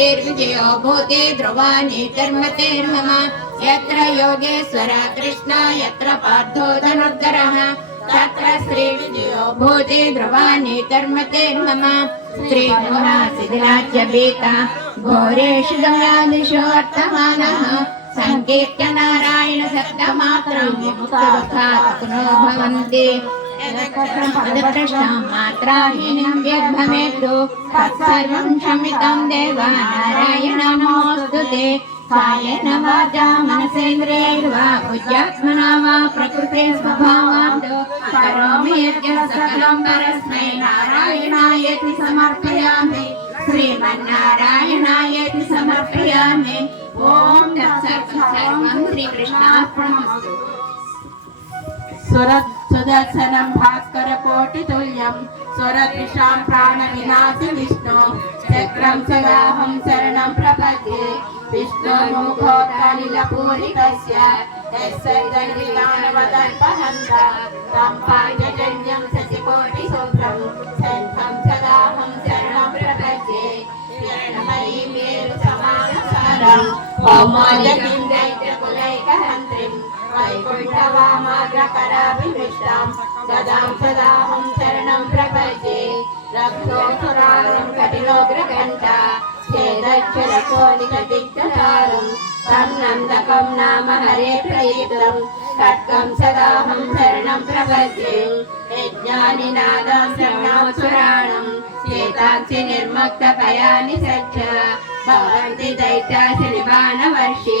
श्रीर्विजयो भूते ध्रुवानि धर्मतेर्मम। यत्र योगेश्वर कृष्ण, यत्र पार्थो धनुर्धरः। तत्र श्रीविजयो भूते ध्रुवानि धर्मतेर्मम। श्रीभुवनासिधिराज्य भीता घोरेषु वर्तमानः। सङ्कीर्त्य नारायण सप्तमात्रं मुक्तवखात्नो भवन्ति। मात्राहीनं यद्भवेत्तु तत्सर्वं क्षमितं देव नारायण नमोऽस्तु ते कायेन वाचा मनसेन्द्रियैर्वा बुद्ध्यात्मना वा प्रकृते स्वभावात् करोमि यज्ञ सकलं परस्मै नारायणायति समर्पयामि श्रीमन्नारायणायति समर्पयामि ॐ तत्सर्वं సుదర్శనం భాస్కర కోటి తుల్యం స్వరద్విషాం ప్రాణ వినాశి విష్ణు చక్రం సదాహం శరణం ప్రపద్యే విష్ణు ముఖోత్తనిల పూరితస్య యస్సర్గనిలానవదర్పహంత తం పాంచజన్యం శశికోటి శుభ్రం సంఘం సదాహం శరణం ప్రపద్యే శరణమయీ మేరు సమానసారం ఓమాజకిం దైత్యకులైకహంత్రిం వైకుంఠవామాగ్రకరాభిమిష్టాం సదాం సదాహం శరణం ప్రపంచే రక్తోసురాగం కటిలోగ్రకంఠ ఛేదక్షరకోలికటిక్తదారం తం నందకం నామ హరే ప్రీతం కట్కం సదాహం శరణం ప్రపంచే యజ్ఞానినాదం శ్రవణాసురాణం చేతాంసి నిర్మక్త పయాని సజ్జ భవంతి దైత్యాశని బాణవర్షి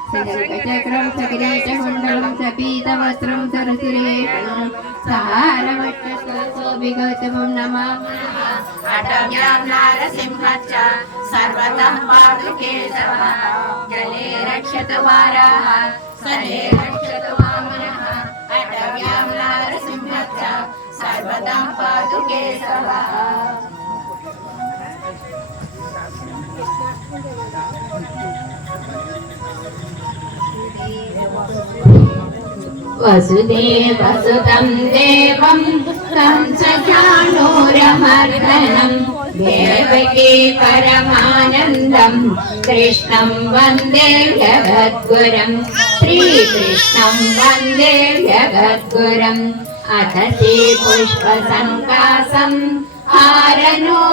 చక్రం సకిరేషం సపీతవస్త్రం సరుసురేషణం సహారవక్షోభిగౌతమం నమ అటవ్యాం నారసింహచ్చ సర్వతం పాదు కేశవ జలే రక్షత వారాహ वसुदेवसुतं देवं तं स जानूरमर्दनं देवकी परमानन्दं कृष्णं वन्दे जगद्गुरं श्रीकृष्णं वन्दे जगद्गुरम् अथ श्रीपुष्पसङ्कासम् हारनूपुरशोभितं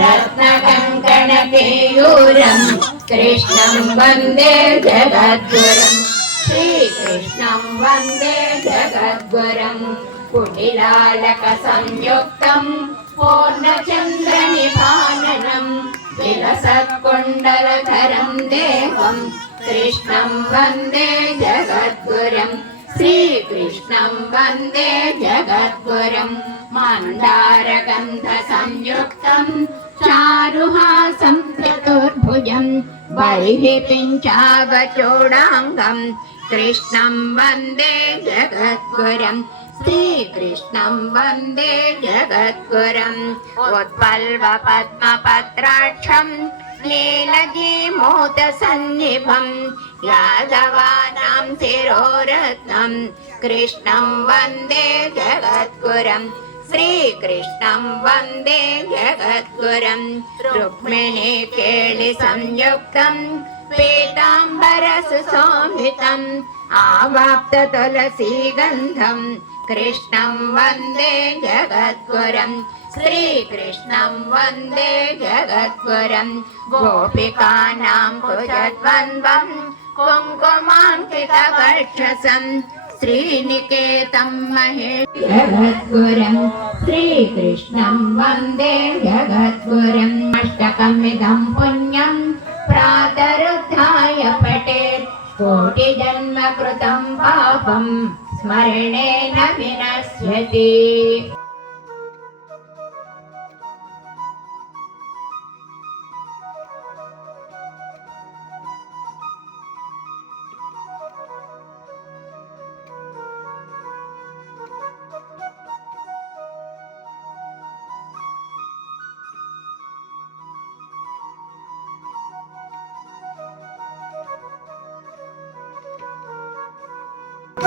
रत्नकङ्कणकेयूरम् कृष्णं वन्दे जगद्गुरम् श्रीकृष्णं वन्दे जगद्गुरम् कुटिलालकसंयुक्तं पूर्णचन्द्रनिभाननं विलसत्कुण्डलधरं देवं कृष्णं वन्दे जगद्गुरम् श्रीकृष्णं वन्दे जगद्गुरम् मन्दारगन्धसंयुक्तं चारुहासं चतुर्भुजं बहिः पिञ्चावचूडाङ्गं कृष्णं वन्दे जगद्गुरम् श्रीकृष्णं वन्दे जगद्गुरम् उत्पल्वपद्मपत्राक्षं नीलजीमूतसन्निभं यादवानां शिरोरत्नं कृष्णं वन्दे जगद्गुरम् श्रीकृष्णं वन्दे जगद्गुरम् रुक्मिणी केलिसंयुक्तं पीताम्बरसुशोभितम् आवाप्त तुलसीगन्धं कृष्णं वन्दे जगद्गुरम् श्रीकृष्णं वन्दे जगद्गुरम् गोपिकानां भुजद्वन्द्वं कुङ्कुमाङ्कितवर्क्षसम् श्रीनिकेतं महे जगद्गुरम् श्रीकृष्णं वन्दे जगद्गुरम् अष्टकमिदं पुण्यं प्रातरुद्धाय पठेत् कोटिजन्म कृतं पापं स्मरणेन विनश्यति